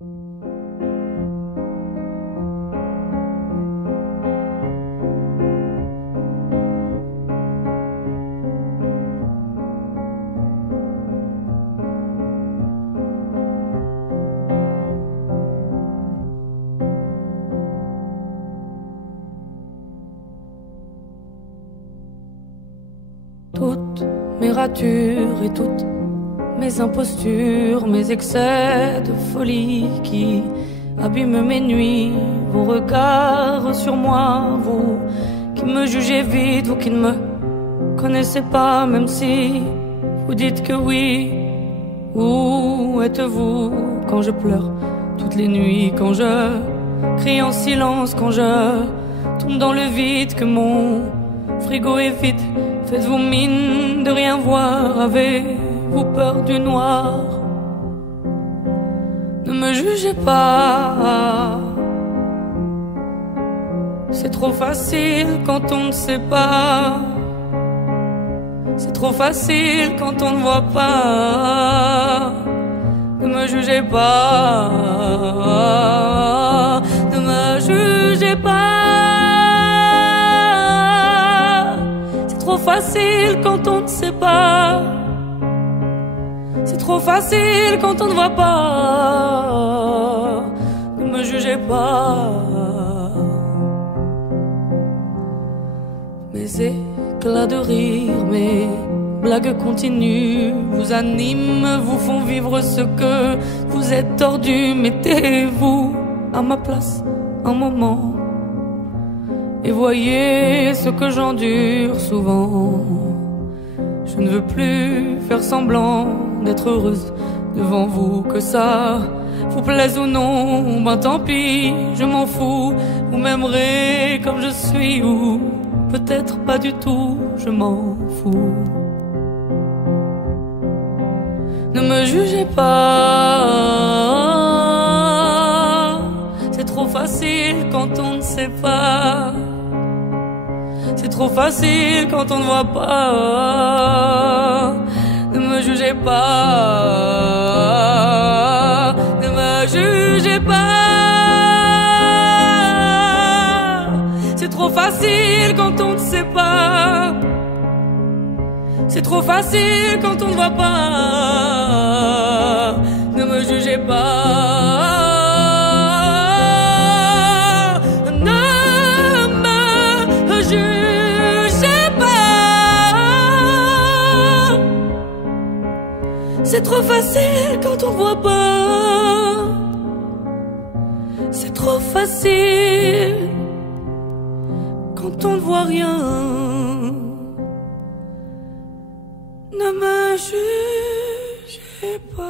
Toutes mes ratures et toutes mes impostures, mes excès de folie qui abîment mes nuits, vos regards sur moi, vous qui me jugez vite, vous qui ne me connaissez pas, même si vous dites que oui. Où êtes-vous quand je pleure toutes les nuits, quand je crie en silence, quand je tombe dans le vide, que mon frigo est vide? Faites-vous mine de rien voir? Avez-vous peur du noir? Ne me jugez pas. C'est trop facile quand on ne sait pas. C'est trop facile quand on ne voit pas. Ne me jugez pas. Ne me jugez pas. C'est trop facile quand on ne sait pas. C'est trop facile quand on ne voit pas. Ne me jugez pas. Mes éclats de rire, mes blagues continues vous animent, vous font vivre ce que vous êtes tordu. Mettez-vous à ma place un moment et voyez ce que j'endure souvent. Je ne veux plus faire semblant d'être heureuse devant vous, que ça vous plaise ou non, ben tant pis, je m'en fous. Vous m'aimerez comme je suis ou peut-être pas du tout, je m'en fous. Ne me jugez pas. C'est trop facile quand on ne sait pas. C'est trop facile quand on ne voit pas. Ne me jugez pas. Ne me jugez pas. C'est trop facile quand on ne sait pas. C'est trop facile quand on ne voit pas. Ne me jugez pas. C'est trop facile quand on voit pas. C'est trop facile quand on ne voit rien. Ne me jugez pas.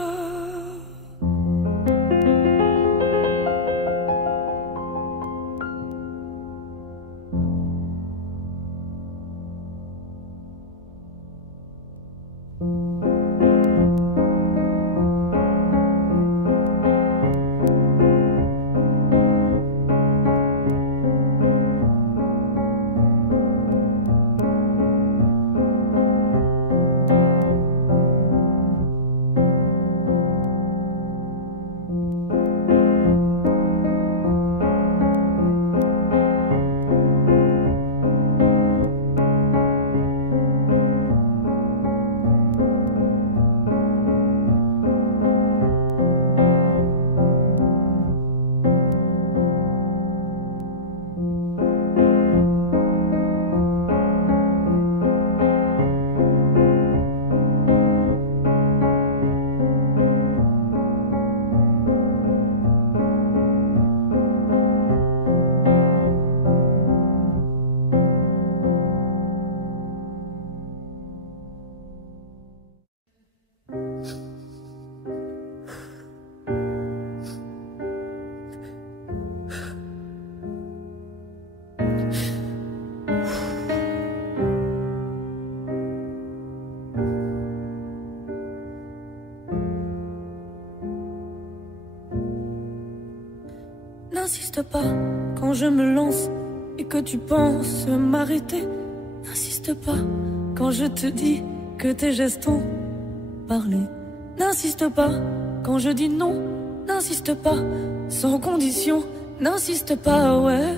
N'insiste pas quand je me lance et que tu penses m'arrêter. N'insiste pas quand je te dis que tes gestes ont parlé. N'insiste pas quand je dis non. N'insiste pas, sans condition, n'insiste pas, ouais.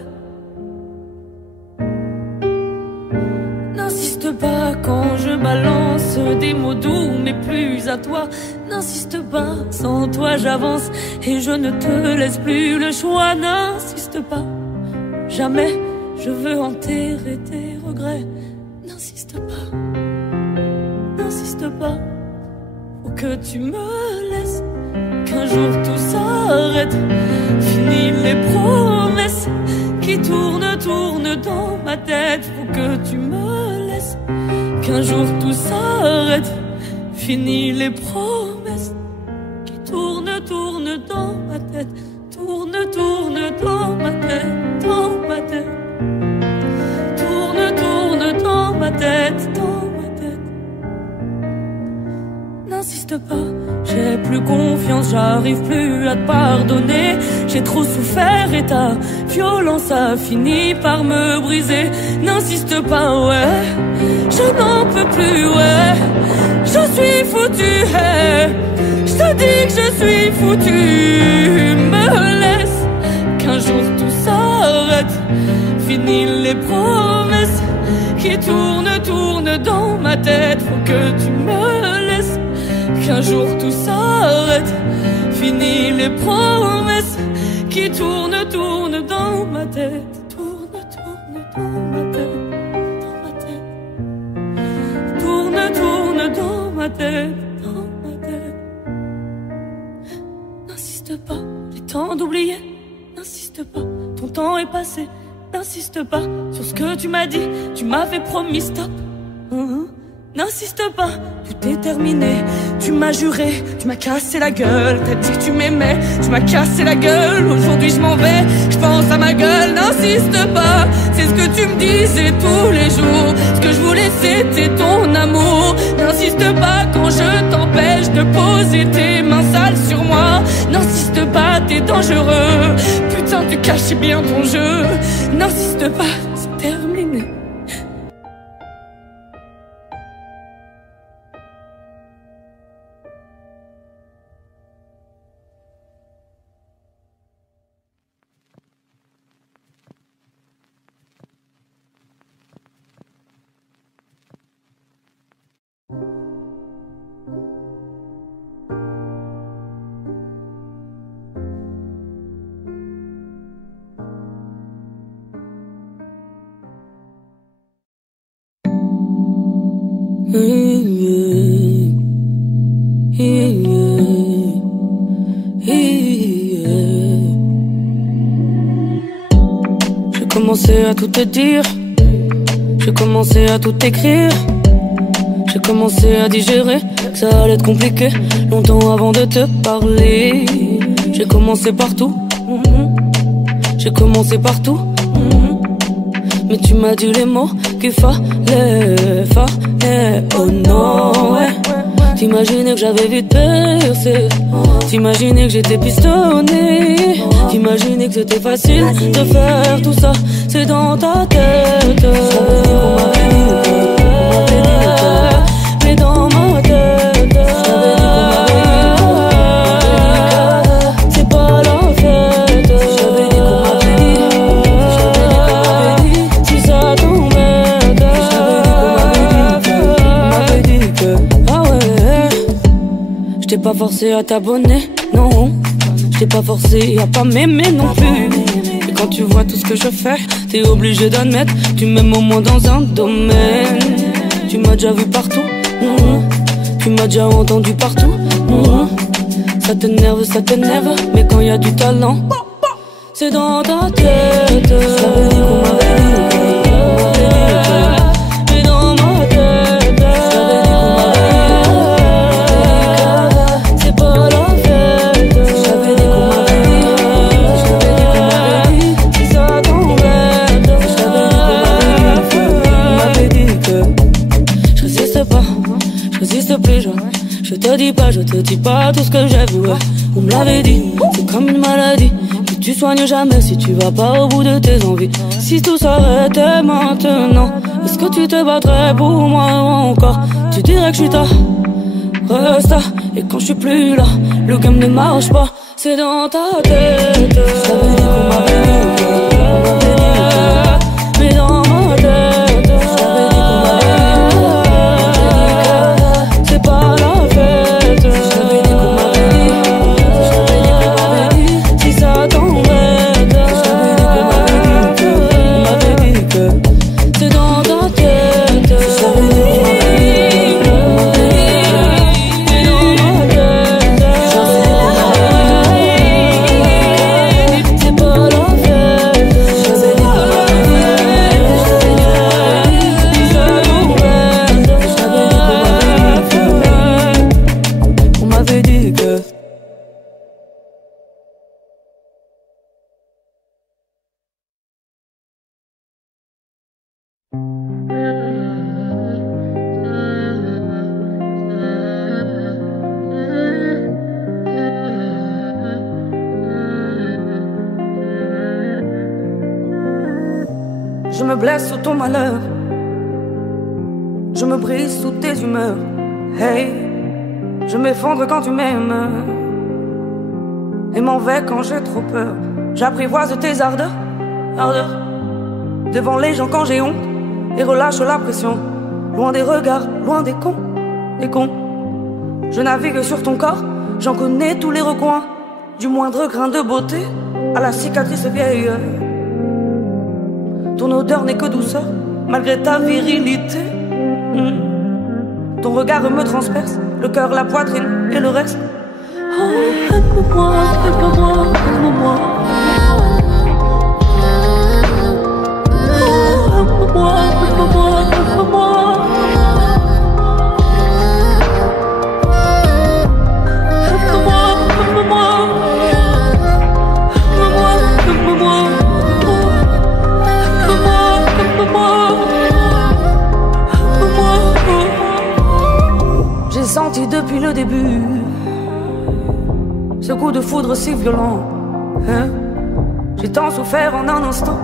N'insiste pas quand je balance des mots doux, mais plus à toi. N'insiste pas, sans toi j'avance et je ne te laisse plus le choix. N'insiste pas, jamais je veux enterrer tes regrets. N'insiste pas, faut que tu me laisses. Qu'un jour tout s'arrête, fini les promesses qui tournent dans ma tête. Faut que tu me laisses. Qu'un jour tout s'arrête, fini les promesses qui tournent dans ma tête. Tourne dans ma tête, dans ma tête. Tourne dans ma tête, dans ma tête. N'insiste pas, j'ai plus confiance, j'arrive plus à te pardonner. J'ai trop souffert et ta violence a fini par me briser. N'insiste pas, ouais, je n'en peux plus, ouais. Je suis foutu, hey. Je te dis que je suis foutu. Me laisse, qu'un jour tout s'arrête. Fini les promesses qui tournent dans ma tête. Faut que tu me laisses. Qu'un jour tout s'arrête. Fini les promesses qui tournent dans ma tête. Tourne dans ma tête, dans ma tête. Tourne dans ma tête, dans ma tête. N'insiste pas, j'ai le temps d'oublier. N'insiste pas, ton temps est passé. N'insiste pas sur ce que tu m'as dit. Tu m'avais promis stop. N'insiste pas, tout est terminé. Tu m'as juré, tu m'as cassé la gueule. T'as dit que tu m'aimais, tu m'as cassé la gueule. Aujourd'hui je m'en vais, je pense à ma gueule. N'insiste pas, c'est ce que tu me disais tous les jours. Ce que je voulais c'était ton amour. N'insiste pas quand je t'empêche de poser tes mains sales sur moi. N'insiste pas, t'es dangereux. Putain, tu cachais bien ton jeu. N'insiste pas, c'est terminé. J'ai commencé à tout te dire, j'ai commencé à tout écrire, j'ai commencé à digérer que ça allait être compliqué longtemps avant de te parler. J'ai commencé partout, j'ai commencé partout, mais tu m'as dit les mots qu'il fallait, oh non, ouais. T'imaginais que j'avais vite percé, t'imaginais que j'étais pistonné, t'imaginais que c'était facile de faire tout ça, c'est dans ta tête. Mais dans ma tête, c'est pas la fête. Si ça t'embête, ah ouais. Je t'ai pas forcé à t'abonner, non. Je t'ai pas forcé à pas m'aimer non plus. Et quand tu vois tout ce que je fais, t'es obligé d'admettre, tu m'aimes au moins dans un domaine. Tu m'as déjà vu partout, tu m'as déjà entendu partout. Ça t'énerve, mais quand y a du talent, c'est dans ta tête. Mais dans ma tête, c'est pas la fête. Si ça t'embête, je résiste pas, je résiste plus, genre. Je te dis pas tout ce que j'ai vu, ouais. On me l'avait dit, c'est comme une maladie que tu soignes jamais si tu vas pas au bout de tes envies. Si tout s'arrêtait maintenant, est-ce que tu te battrais pour moi encore? Tu dirais que je suis ta resta. Et quand je suis plus là, le game ne marche pas. C'est dans ta tête. Je t'avais dit qu'on m'avait dit que, mais dans ma tête, je t'avais dit qu'on m'avait dit que, c'est pas la fête. Je t'avais dit qu'on m'avait dit, si ça t'embête. Je t'avais dit qu'on m'avait dit que, c'est dans ta tête. Je t'avais dit qu'on m'avait Je me blesse sous ton malheur, je me brise sous tes humeurs. Hey, je m'effondre quand tu m'aimes et m'en vais quand j'ai trop peur. J'apprivoise tes ardeurs, devant les gens quand j'ai honte et relâche la pression. Loin des regards, loin des cons. Je navigue sur ton corps, j'en connais tous les recoins. Du moindre grain de beauté à la cicatrice vieille. Ton odeur n'est que douceur, malgré ta virilité. Ton regard me transperce, le cœur, la poitrine et le reste. Oh, aime-moi, aime-moi, aime-moi. Oh, aime-moi, aime-moi, aime-moi. Aime-moi, aime-moi. J'ai senti depuis le début ce coup de foudre si violent, hein? J'ai tant souffert en un instant,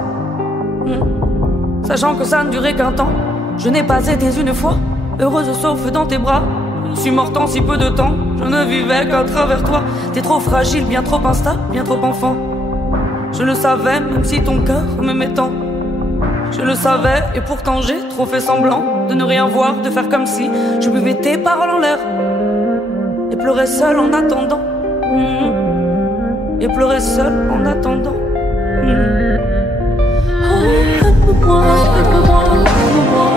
sachant que ça ne durait qu'un temps. Je n'ai pas été une fois heureuse sauf dans tes bras. Je suis morte en si peu de temps, je ne vivais qu'à travers toi. T'es trop fragile, bien trop instable, bien trop enfant. Je le savais même si ton cœur me mettant. Je le savais et pourtant j'ai trop fait semblant de ne rien voir, de faire comme si je buvais tes paroles en l'air et pleurais seul en attendant. Et pleurais seul en attendant. Oh, aime-moi, aime-moi, aime-moi.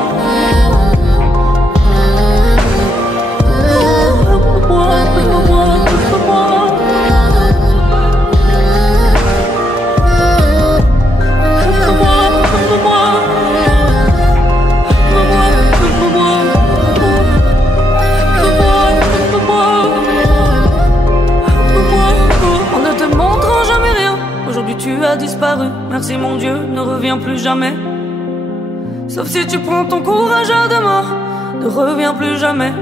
Oh, aime-moi, aime-moi, aime-moi. Tu as disparu, merci mon Dieu, ne reviens plus jamais. Sauf si tu prends ton courage à deux mains, ne reviens plus jamais.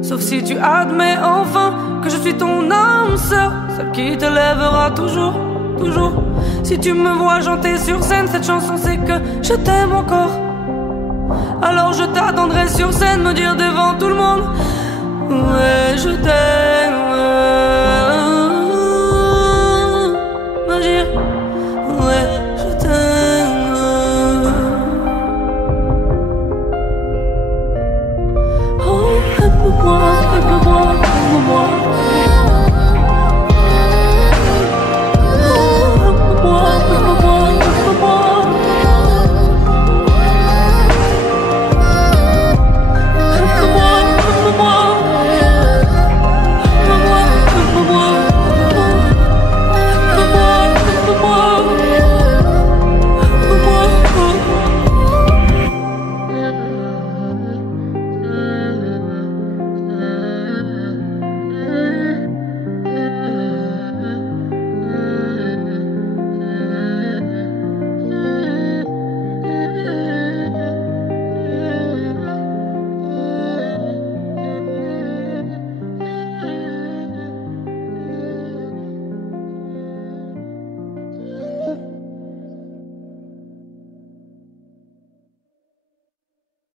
Sauf si tu admets enfin que je suis ton âme sœur, celle qui te lèvera toujours, toujours. Si tu me vois chanter sur scène cette chanson, c'est que je t'aime encore. Alors je t'attendrai sur scène, me dire devant tout le monde, ouais, je t'aime.